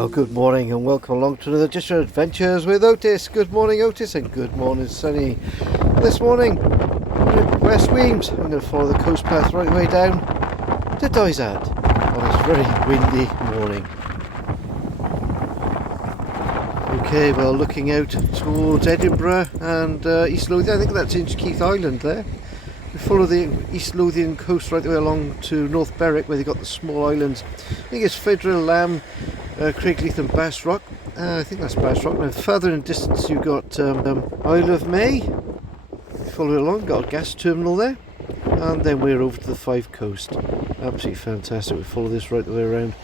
Well, good morning and welcome along to another Dysart Adventures with Otis. Good morning, Otis, and good morning, Sunny. This morning, we're at West Wemyss. I'm going to follow the coast path right the way down to Dysart on this very windy morning. Okay, well, looking out towards Edinburgh and East Lothian. I think that's Inchkeith Island there. We follow the East Lothian coast right the way along to North Berwick, where they've got the small islands. I think it's Federal, Lamb, Craigleith and Bass Rock. I think that's Bass Rock. Now further in distance you've got Isle of May. Follow it along, got a gas terminal there. And then we're over to the Fife coast. Absolutely fantastic. We follow this right the way around.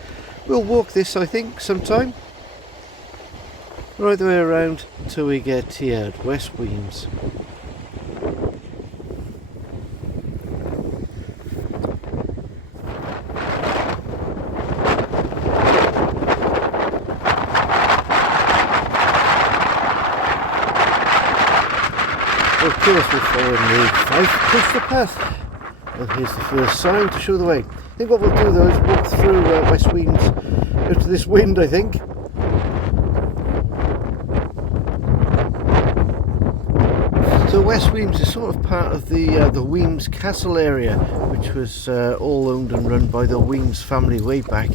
We'll walk this, I think, sometime. Right the way around till we get here at West Wemyss. Okay, we're following the Fife coastal path, and here's the first sign to show the way. I think what we'll do though is walk through West Wemyss out to this wind, I think. So West Wemyss is sort of part of the Wemyss Castle area, which was all owned and run by the Wemyss family way back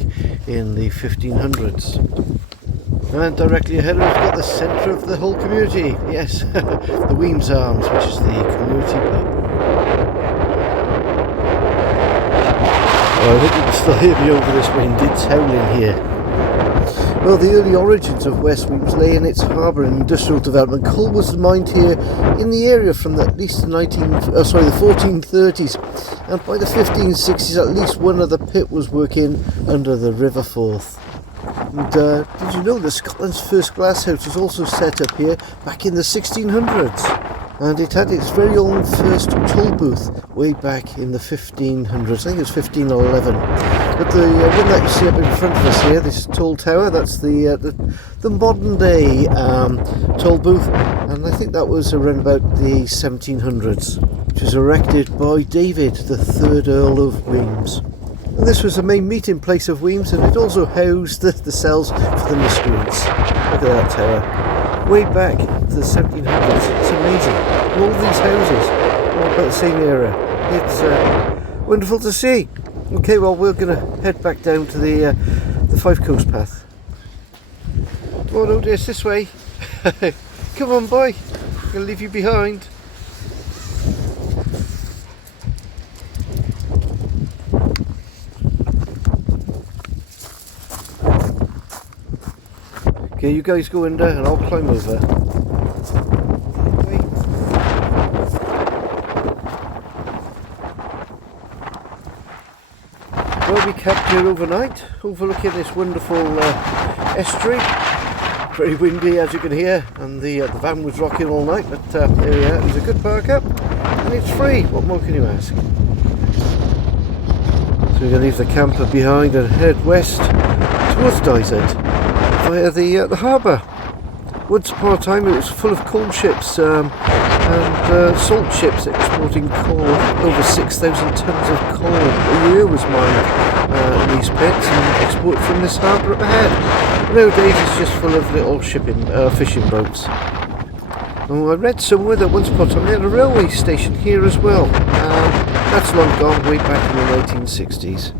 in the 1500s. And directly ahead of us, we've got the centre of the whole community. Yes, the Wemyss Arms, which is the community pub. Oh, I think you can still hear me over this wind. It's howling here. Well, the early origins of West Wemyss lay in its harbour and industrial development. Coal was mined here in the area from at least the 1430s, and by the 1560s, at least one other pit was working under the River Forth. And did you know that Scotland's first glasshouse was also set up here back in the 1600s? And it had its very own first toll booth way back in the 1500s. I think it was 1511. But the one that you see up in front of us here, this toll tower, that's the modern day toll booth. And I think that was around about the 1700s, which was erected by David, the 3rd Earl of Wemyss. And this was the main meeting place of Wemyss, and it also housed the cells for the miscreants. Look at that tower. Way back to the 1700s. It's amazing. All these houses, all about the same era. It's wonderful to see. Okay, well, we're going to head back down to the Fife Coast path. Oh no, it's this way. Come on, boy. I'm going to leave you behind. Okay, you guys go in there and I'll climb over. Well, we camped here overnight, overlooking this wonderful estuary. Very windy, as you can hear, and the van was rocking all night, but there we are. It was a good park up, and it's free. What more can you ask? So we're going to leave the camper behind and head west towards Dysart via the harbour. Once upon a time it was full of coal ships and salt ships exporting coal. Over 6,000 tonnes of coal a year was mined in these pits and exported from this harbour up ahead. Nowadays it's just full of little fishing boats. Oh, I read somewhere that once upon a time they had a railway station here as well. That's long gone, way back in the 1960s.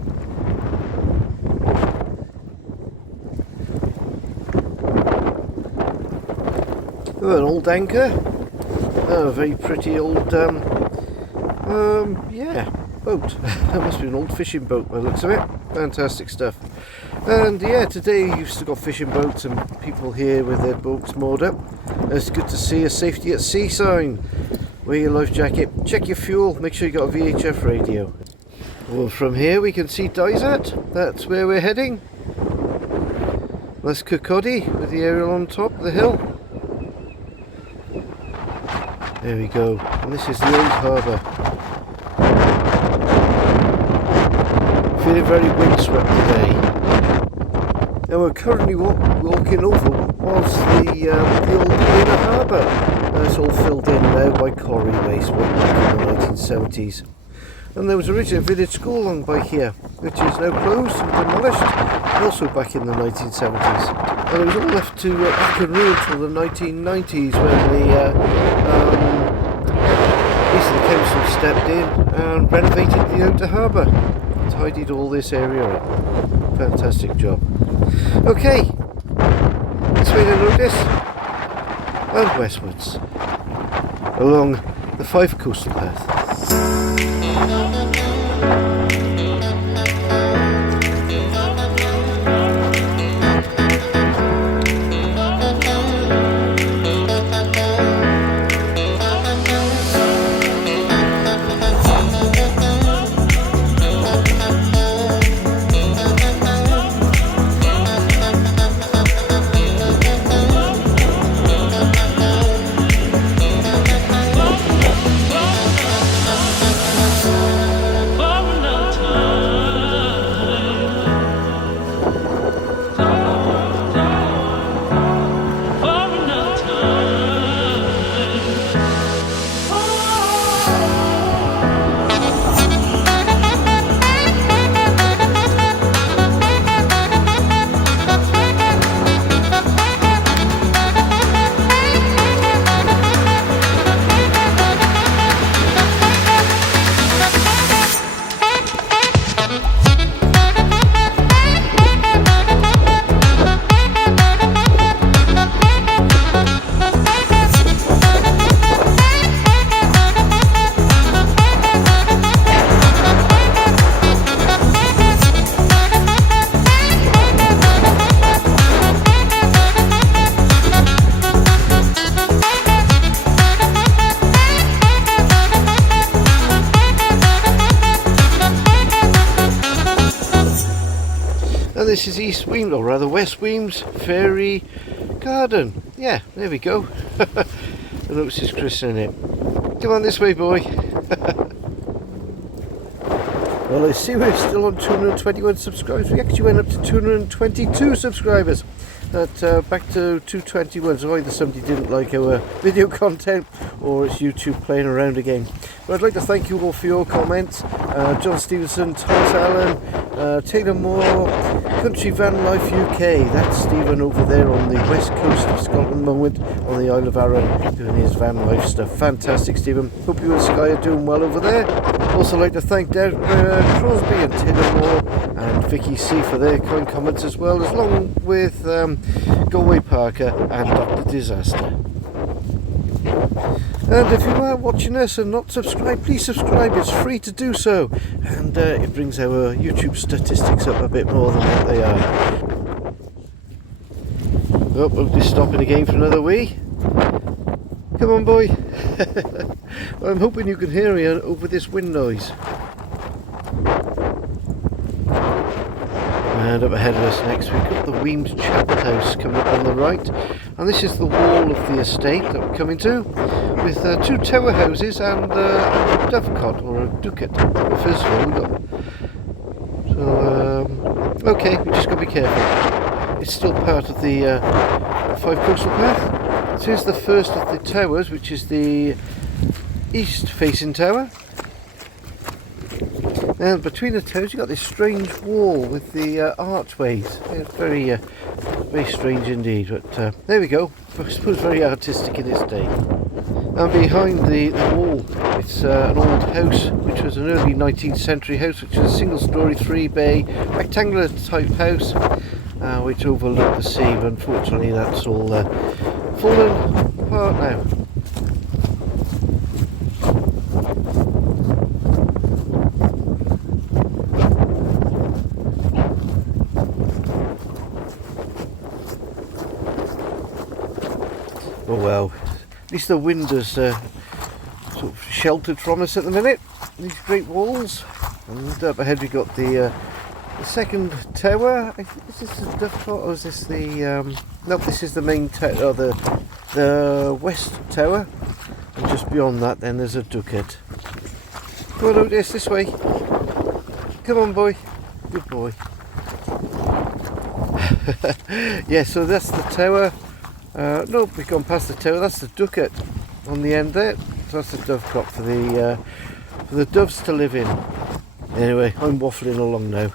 Oh, an old anchor. Oh, a very pretty old, boat. That must be an old fishing boat by the looks of it. Fantastic stuff. And yeah, today you've still got fishing boats and people here with their boats moored up. It's good to see a safety at sea sign. Wear your life jacket, check your fuel, make sure you got a VHF radio. Well, from here we can see Dysart. That's where we're heading. That's Kirkcaldy with the aerial on top of the hill. There we go, and this is the old harbour. Feeling very windswept today. Now we're currently walking over what was the old inner harbour. It's all filled in now by quarry waste back in the 1970s. And there was originally a village school along by here, which is now closed and demolished. also back in the 1970s. And it was all left to back and ruin until the 1990s when the council stepped in and renovated the outer harbour. Tidied all this area up. Fantastic job. Okay, this way then, Otis, and westwards along the Fife coastal path. This is East Wemyss, or rather West Wemyss Fairy Garden. Yeah, there we go. And Otis is christening it. Come on this way, boy. Well, I see we're still on 221 subscribers. We actually went up to 222 subscribers. Back to 221, so either somebody didn't like our video content or it's YouTube playing around again. But I'd like to thank you all for your comments. John Stevenson, Thomas Allen, Taylor Moore, Country Van Life UK. That's Stephen over there on the west coast of Scotland moment on the Isle of Arran doing his van life stuff. Fantastic, Stephen. Hope you and Skye are doing well over there. Also like to thank Crosby and Taylor Moore and Vicky C for their kind comments as well, along with Galway Parker and Dr. Disaster. And if you are watching us and not subscribed, please subscribe. It's free to do so, and it brings our YouTube statistics up a bit more than what they are. Oh, we'll be stopping again for another wee. Come on, boy. Well, I'm hoping you can hear me over this wind noise. And up ahead of us next we've got the Wemyss Chapel House coming up on the right, and this is the wall of the estate that we're coming to, with two tower houses and a dovecot or a ducat. First of all we've got. So okay, we just got to be careful. It's still part of the Fife Coastal Path. So here's the first of the towers, which is the east facing tower. And between the towers you've got this strange wall with the archways. It's very strange indeed, but there we go. I suppose very artistic in its day. And behind the wall it's an old house, which was an early 19th century house, which was a single story, 3-bay, rectangular type house, which overlooked the sea, but unfortunately that's all fallen apart now. Oh well, at least the wind is sort of sheltered from us at the minute, these great walls. And up ahead we got the second tower. Is this the dovecot or is this the... no, this is the main tower, the west tower. And just beyond that then there's a ducat. Come on, Otis, this way. Come on, boy. Good boy. Yeah, so that's the tower. No, we've gone past the tower. That's the ducat on the end there. So that's the dovecot for the doves to live in. Anyway, I'm waffling along now.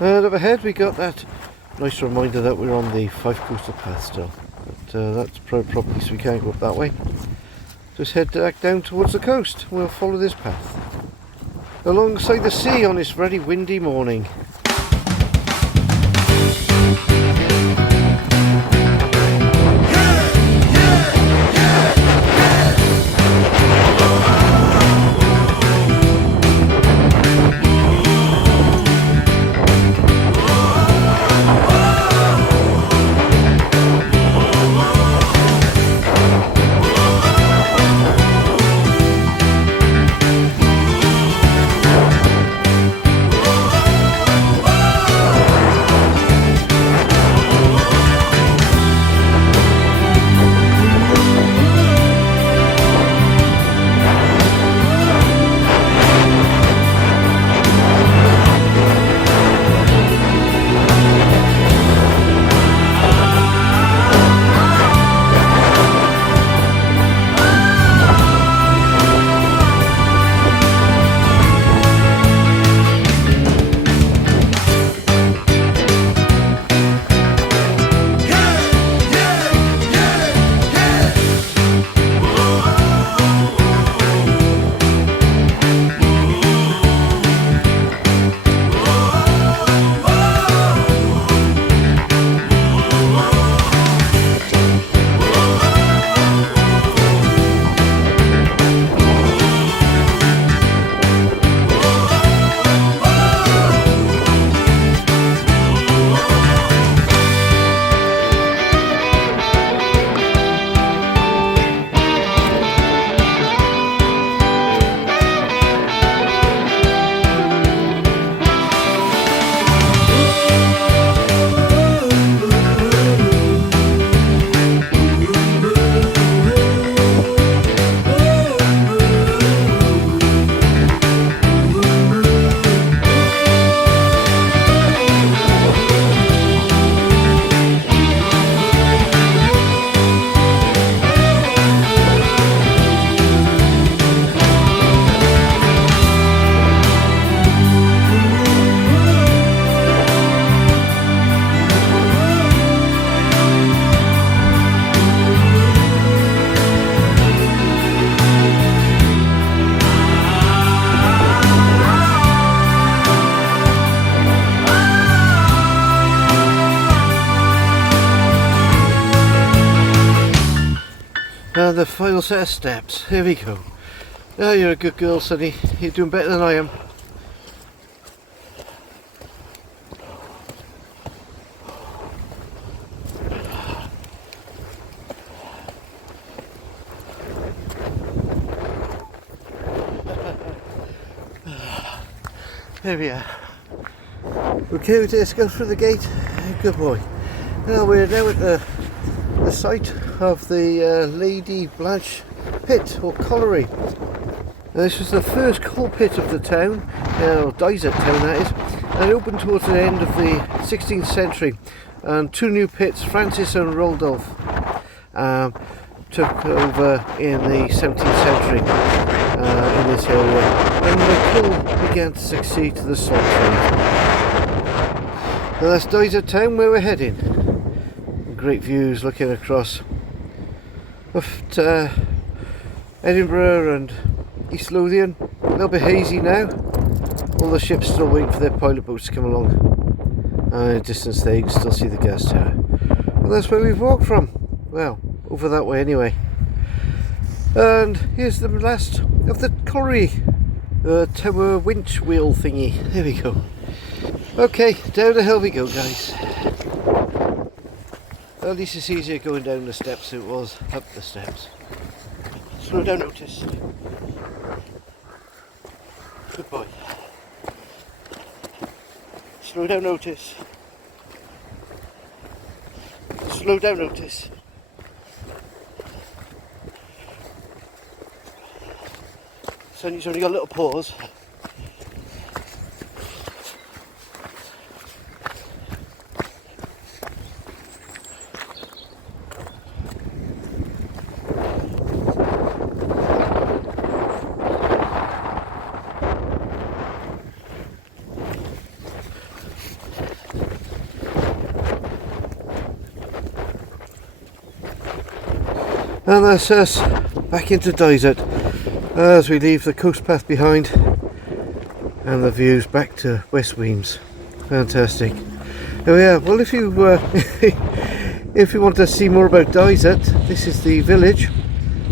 And up ahead we got that nice reminder that we're on the Fife coastal path still. But that's private property, so we can't go up that way. Just head back down towards the coast. We'll follow this path alongside the sea on this very windy morning. And the final set of steps. Here we go. Oh, you're a good girl, Sonny. You're doing better than I am. There we are. Okay, let's go through the gate. Good boy. Now we're now at the site of the Lady Blanche pit or colliery. This was the first coal pit of the town, or Dysart town that is, and it opened towards the end of the 16th century, and two new pits, Francis and Rodolph, took over in the 17th century in this area, and the coal began to succeed to the salt trade. Now that's Dysart town where we're heading. Great views looking across of Edinburgh and East Lothian. A little bit hazy now. All the ships still waiting for their pilot boats to come along. And in the distance there you can still see the gas tower. And that's where we've walked from. Well, over that way anyway. And here's the last of the colliery tower winch wheel thingy. There we go. Okay, down the hill we go, guys. At least it's easier going down the steps than it was up the steps. Slow down, Otis. Good boy. Slow down, Otis. Slow down, Otis. Sonny's only got a little pause. And that's us back into Dysart as we leave the coast path behind and the views back to West Wemyss. Fantastic. Oh yeah, well if you if you want to see more about Dysart, this is the village,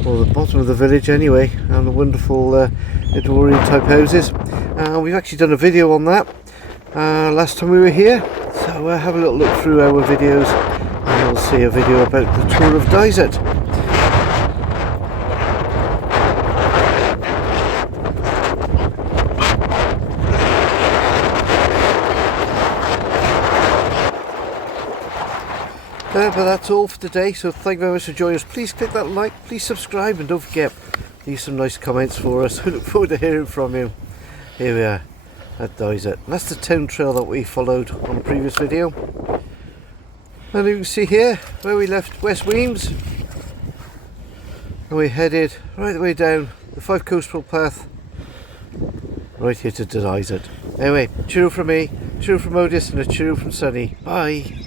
or the bottom of the village anyway, and the wonderful Edwardian type houses. We've actually done a video on that last time we were here, so have a little look through our videos and you'll see a video about the tour of Dysart. But that's all for today, so thank you very much for joining us. Please click that like, please subscribe, and don't forget, leave some nice comments for us. We look forward to hearing from you. Here we are at Dysart. And that's the town trail that we followed on the previous video. And you can see here where we left West Wemyss, and we headed right the way down the Fife Coastal Path right here to Dysart. Anyway, cheerio from me, cheerio from Otis, and a cheerio from Sunny. Bye.